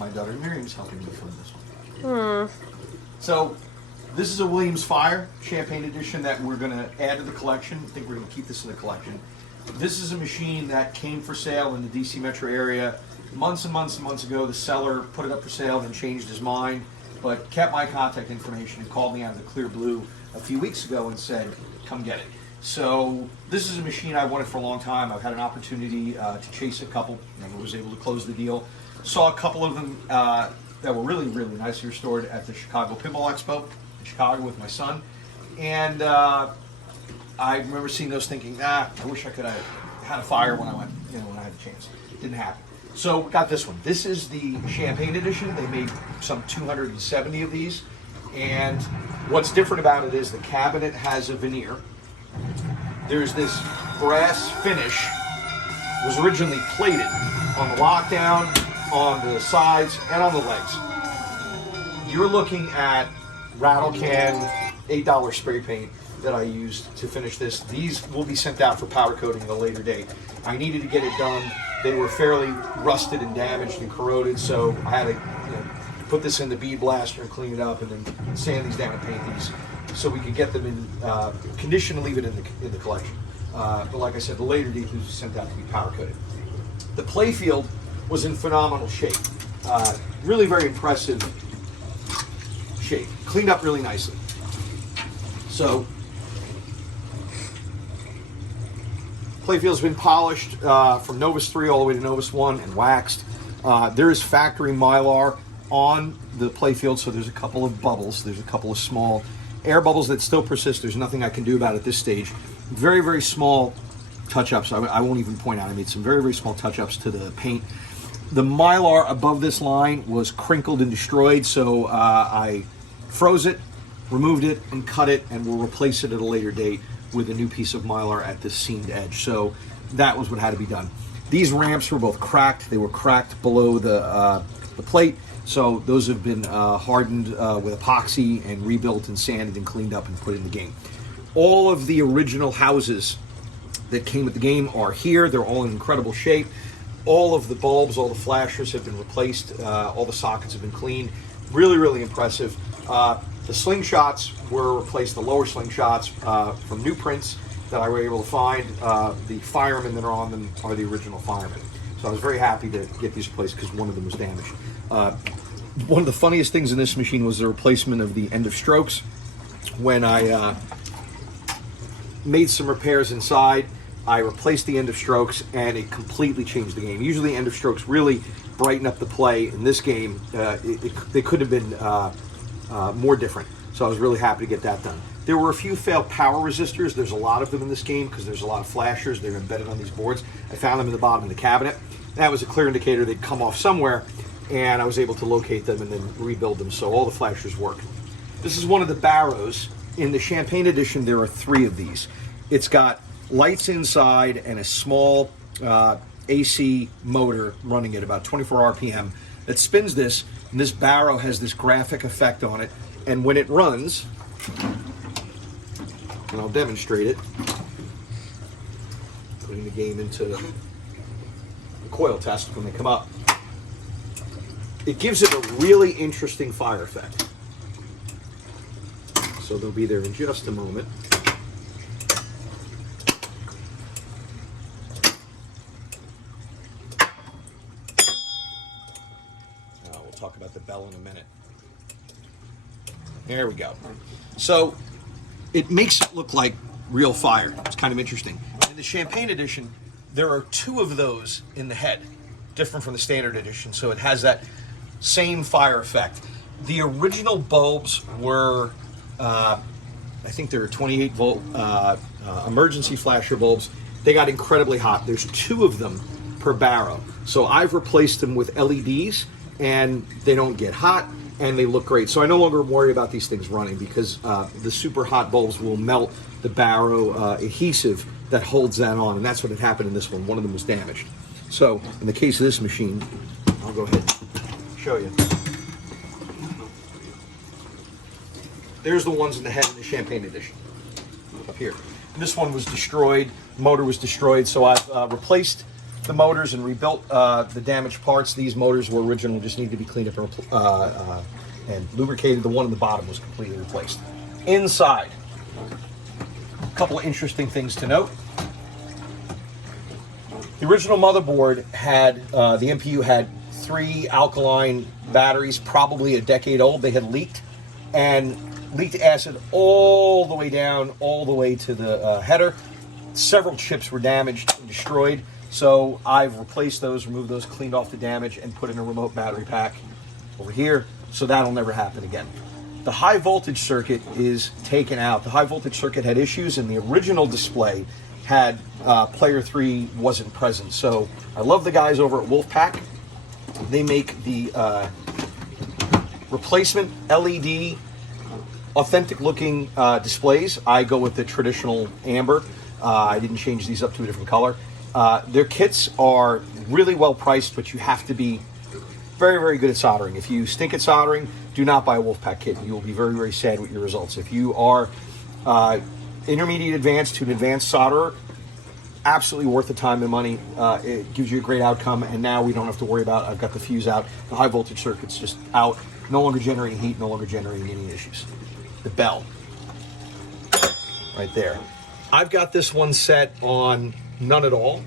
My daughter Miriam's helping me film this one. So, this is a Williams Fire Champagne Edition that we're going to add to the collection. I think we're going to keep this in the collection. This is a machine that came for sale in the DC metro area months and months and months ago. The seller put it up for sale, then changed his mind, but kept my contact information and called me out of the clear blue a few weeks ago and said, come get it. So this is a machine I wanted for a long time. I've had an opportunity to chase a couple, never was able to close the deal. Saw a couple of them that were really, really nicely restored at the Chicago Pinball Expo in Chicago with my son. And I remember seeing those thinking, I wish I could have had a fire when I went, when I had the chance. It didn't happen. So we got this one. This is the Champagne Edition. They made some 270 of these. And what's different about it is the cabinet has a veneer. There's this brass finish. It was originally plated on the lockdown, on the sides, and on the legs. You're looking at rattle can, $8 spray paint that I used to finish this. These will be sent out for powder coating at a later date. I needed to get it done. They were fairly rusted and damaged and corroded, so I had to put this in the bead blaster and clean it up, and then sand these down and paint these, so we could get them in condition and leave it in the collection. But like I said, the later date was sent out to be powder coated. The playfield was in phenomenal shape. Really very impressive shape. Cleaned up really nicely. So, playfield's been polished from Novus 3 all the way to Novus 1 and waxed. There is factory Mylar on the playfield, so there's a couple of bubbles. There's a couple of small air bubbles that still persist. There's nothing I can do about it at this stage. Very, very small touch-ups. I won't even point out. I made some very, very small touch-ups to the paint. The Mylar above this line was crinkled and destroyed, so I froze it, removed it, and cut it, and we'll replace it at a later date with a new piece of Mylar at the seamed edge. So that was what had to be done. These ramps were both cracked. They were cracked below the plate, so those have been hardened with epoxy and rebuilt and sanded and cleaned up and put in the game. All of the original houses that came with the game are here. They're all in incredible shape. All of the bulbs, all the flashers have been replaced. All the sockets have been cleaned. Really, really impressive. The slingshots were replaced, the lower slingshots from new prints that I were able to find. The firemen that are on them are the original firemen. So I was very happy to get these replaced because one of them was damaged. One of the funniest things in this machine was the replacement of the end of strokes. When I made some repairs inside, I replaced the end of strokes and it completely changed the game. Usually end of strokes really brighten up the play. In this game, they could have been more different. So I was really happy to get that done. There were a few failed power resistors. There's a lot of them in this game because there's a lot of flashers. They're embedded on these boards. I found them in the bottom of the cabinet. That was a clear indicator they'd come off somewhere, and I was able to locate them and then rebuild them, so all the flashers work. This is one of the barrows. In the Champagne Edition, there are 3 of these. It's got lights inside and a small AC motor running at about 24 RPM that spins this, and this barrow has this graphic effect on it, and when it runs, and I'll demonstrate it, putting the game into the coil test when they come up, it gives it a really interesting fire effect. So they'll be there in just a moment. We'll talk about the bell in a minute. There we go. So it makes it look like real fire. It's kind of interesting. In the Champagne Edition, there are 2 of those in the head, different from the Standard Edition, so it has that same fire effect. The original bulbs were, I think they were 28 volt emergency flasher bulbs. They got incredibly hot. There's 2 of them per barrow. So I've replaced them with LEDs, and they don't get hot, and they look great. So I no longer worry about these things running because the super hot bulbs will melt the barrow adhesive that holds that on, and that's what had happened in this one. One of them was damaged. So in the case of this machine, I'll go ahead and show you. There's the ones in the head in the Champagne Edition, up here. And this one was destroyed, motor was destroyed, so I've replaced the motors and rebuilt the damaged parts. These motors were originally just needed to be cleaned up and lubricated. The one on the bottom was completely replaced. Inside, a couple of interesting things to note. The original motherboard had, the MPU had 3 alkaline batteries, probably a decade old. They had leaked, and leaked acid all the way down, all the way to the header. Several chips were damaged and destroyed, so I've replaced those, removed those, cleaned off the damage, and put in a remote battery pack over here, so that'll never happen again. The high voltage circuit is taken out. The high voltage circuit had issues, and the original display had player 3 wasn't present. So I love the guys over at Wolfpack. They make the replacement LED authentic looking displays. I go with the traditional amber. I didn't change these up to a different color. Their kits are really well priced, but you have to be very, very good at soldering. If you stink at soldering, do not buy a Wolfpack kit. You will be very, very sad with your results. If you are intermediate advanced to an advanced solderer, absolutely worth the time and money. It gives you a great outcome, and now we don't have to worry about, I've got the fuse out, the high voltage circuit's just out, no longer generating heat, no longer generating any issues. The bell, right there. I've got this one set on none at all.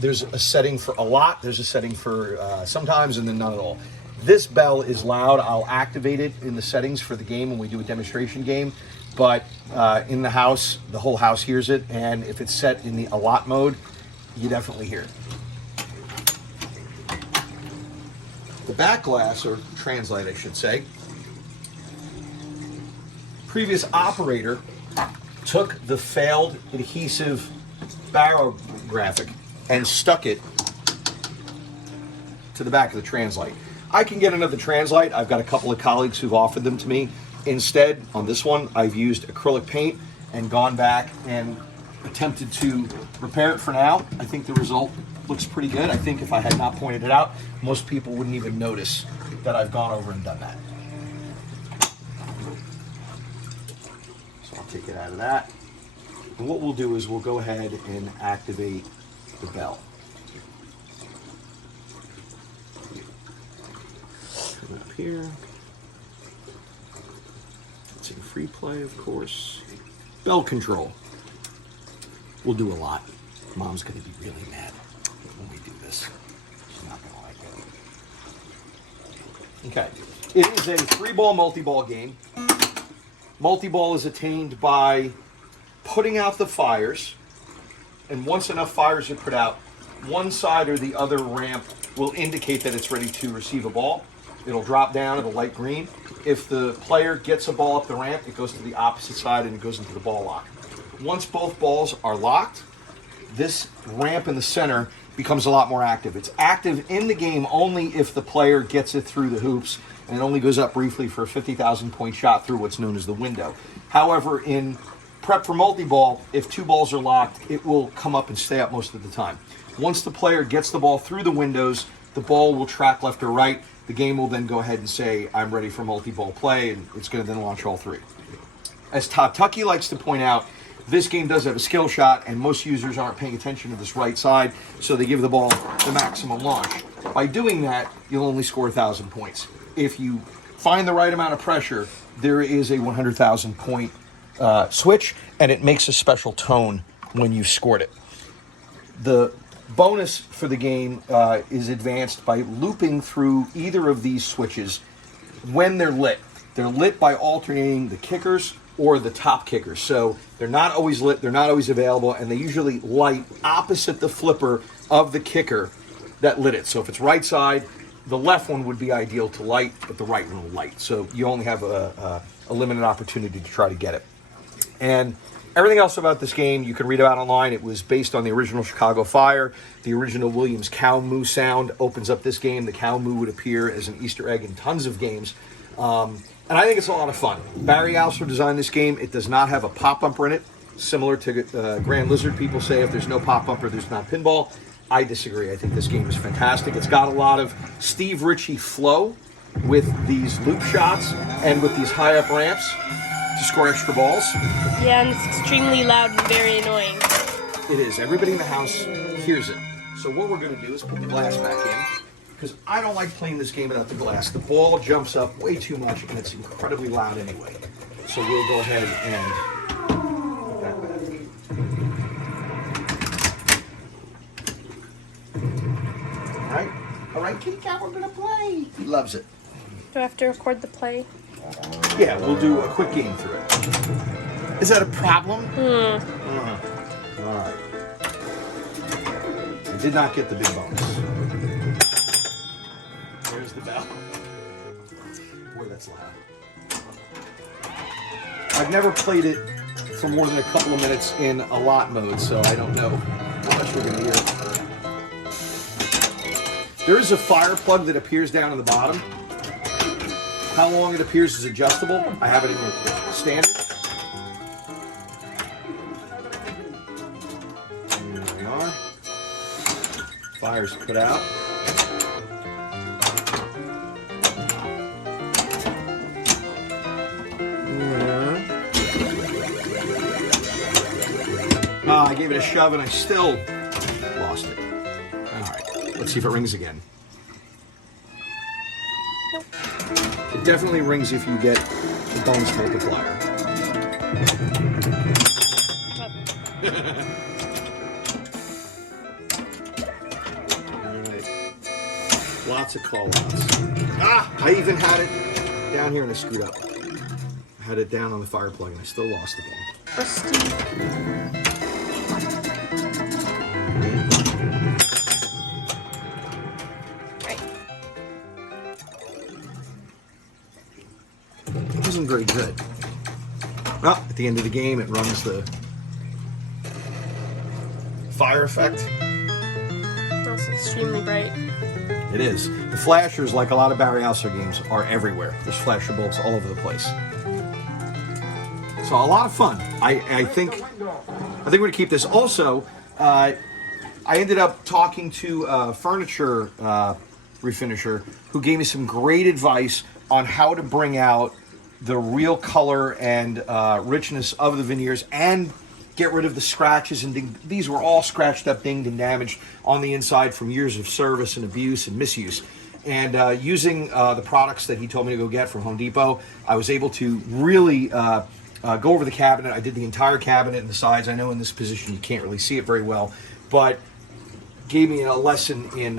There's a setting for a lot, there's a setting for sometimes, and then none at all. This bell is loud. I'll activate it in the settings for the game when we do a demonstration game, but in the house, the whole house hears it, and if it's set in the a lot mode, you definitely hear it. The back glass, or translite I should say, previous operator took the failed adhesive barrel graphic and stuck it to the back of the translite. I can get another translite. I've got a couple of colleagues who've offered them to me. Instead, on this one, I've used acrylic paint and gone back and attempted to repair it for now. I think the result looks pretty good. I think if I had not pointed it out, most people wouldn't even notice that I've gone over and done that. So I'll take it out of that. And what we'll do is we'll go ahead and activate the bell. Turn it up here. It's in free play, of course. Bell control. We'll do a lot. Mom's going to be really mad when we do this. She's not going to like it. Okay. It is a 3-ball multi-ball game. Multi-ball is attained by putting out the fires, and once enough fires are put out, one side or the other ramp will indicate that it's ready to receive a ball. It'll drop down, it'll light green. If the player gets a ball up the ramp, it goes to the opposite side and it goes into the ball lock. Once both balls are locked, this ramp in the center becomes a lot more active. It's active in the game only if the player gets it through the hoops, and it only goes up briefly for a 50,000 point shot through what's known as the window. However, in prep for multi-ball, if 2 balls are locked, it will come up and stay up most of the time. Once the player gets the ball through the windows, the ball will track left or right. The game will then go ahead and say, I'm ready for multi-ball play, and it's going to then launch all 3. As Todd Tuckey likes to point out, this game does have a skill shot, and most users aren't paying attention to this right side, so they give the ball the maximum launch. By doing that, you'll only score 1,000 points. If you find the right amount of pressure, there is a 100,000 point switch, and it makes a special tone when you've scored it. The bonus for the game is advanced by looping through either of these switches when they're lit. They're lit by alternating the kickers or the top kickers. So they're not always lit, they're not always available, and they usually light opposite the flipper of the kicker that lit it. So if it's right side, the left one would be ideal to light, but the right one will light. So you only have a limited opportunity to try to get it. And everything else about this game you can read about online. It was based on the original Chicago Fire. The original Williams cow moo sound opens up this game. The cow moo would appear as an Easter egg in tons of games. And I think it's a lot of fun. Barry Alster designed this game. It does not have a pop bumper in it. Similar to Grand Lizard, people say if there's no pop bumper, there's not pinball. I disagree. I think this game is fantastic. It's got a lot of Steve Ritchie flow with these loop shots and with these high up ramps to score extra balls. Yeah, and it's extremely loud and very annoying. It is. Everybody in the house hears it. So what we're going to do is put the glass back in, because I don't like playing this game without the glass. The ball jumps up way too much, and it's incredibly loud anyway. So we'll go ahead and put that back. All right, kitty cat, we're going to play. He loves it. Do I have to record the play? Yeah, we'll do a quick game through it. Is that a problem? All right. I did not get the big bonus. There's the bell. Boy, that's loud. I've never played it for more than a couple of minutes in a lot mode, so I don't know how much we're going to hear. There is a fire plug that appears down in the bottom. How long it appears is adjustable. I have it in the standard. There we are. Fire's put out. I gave it a shove and I still lost it. All right, let's see if it rings again. Nope. It definitely rings if you get the bonus multiplier. Right. Lots of call-outs. I even had it down here and I screwed up. I had it down on the fire plug and I still lost the ball. Rusty. Wasn't very good. Well, at the end of the game, it runs the fire effect. That's extremely bright. It is. The flashers, like a lot of Barry Alser games, are everywhere. There's flasher bolts all over the place. So a lot of fun. I think we're gonna keep this. Also, I ended up talking to a furniture refinisher who gave me some great advice on how to bring out the real color and richness of the veneers and get rid of the scratches. And these were all scratched up, dinged, and damaged on the inside from years of service and abuse and misuse. And using the products that he told me to go get from Home Depot, I was able to really go over the cabinet. I did the entire cabinet and the sides. I know in this position you can't really see it very well, but gave me a lesson in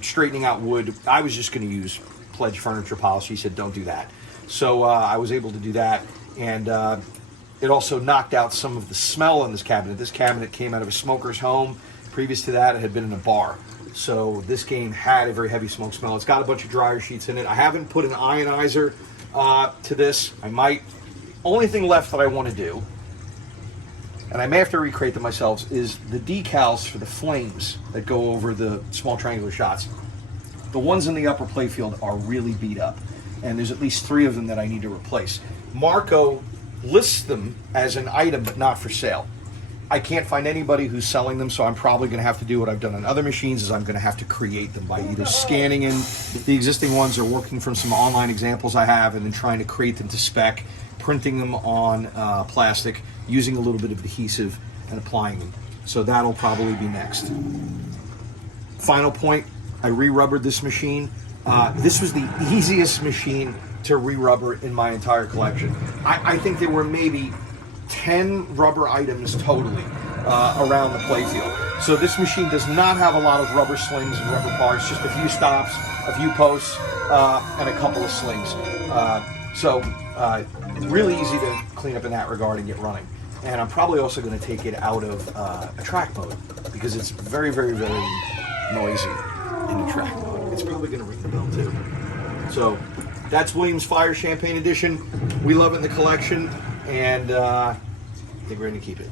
straightening out wood. I was just going to use Pledge furniture polish. He said, don't do that. So I was able to do that, and it also knocked out some of the smell in this cabinet. This cabinet came out of a smoker's home. Previous to that, it had been in a bar. So this game had a very heavy smoke smell. It's got a bunch of dryer sheets in it. I haven't put an ionizer to this. I might. Only thing left that I want to do, and I may have to recreate them myself, is the decals for the flames that go over the small triangular shots. The ones in the upper playfield are really beat up, and there's at least 3 of them that I need to replace. Marco lists them as an item, but not for sale. I can't find anybody who's selling them, so I'm probably going to have to do what I've done on other machines, is I'm going to have to create them by either scanning in the existing ones or working from some online examples I have and then trying to create them to spec, printing them on plastic, using a little bit of adhesive and applying them. So that'll probably be next. Final point, I re-rubbered this machine. This was the easiest machine to re-rubber in my entire collection. I think there were maybe 10 rubber items totally around the playfield. So this machine does not have a lot of rubber slings and rubber parts, just a few stops, a few posts, and a couple of slings. So really easy to clean up in that regard and get running. And I'm probably also going to take it out of a track mode because it's very, very, very noisy in the track mode. It's probably going to ring the bell too. So that's Williams Fire Champagne Edition. We love it in the collection, and I think we're going to keep it.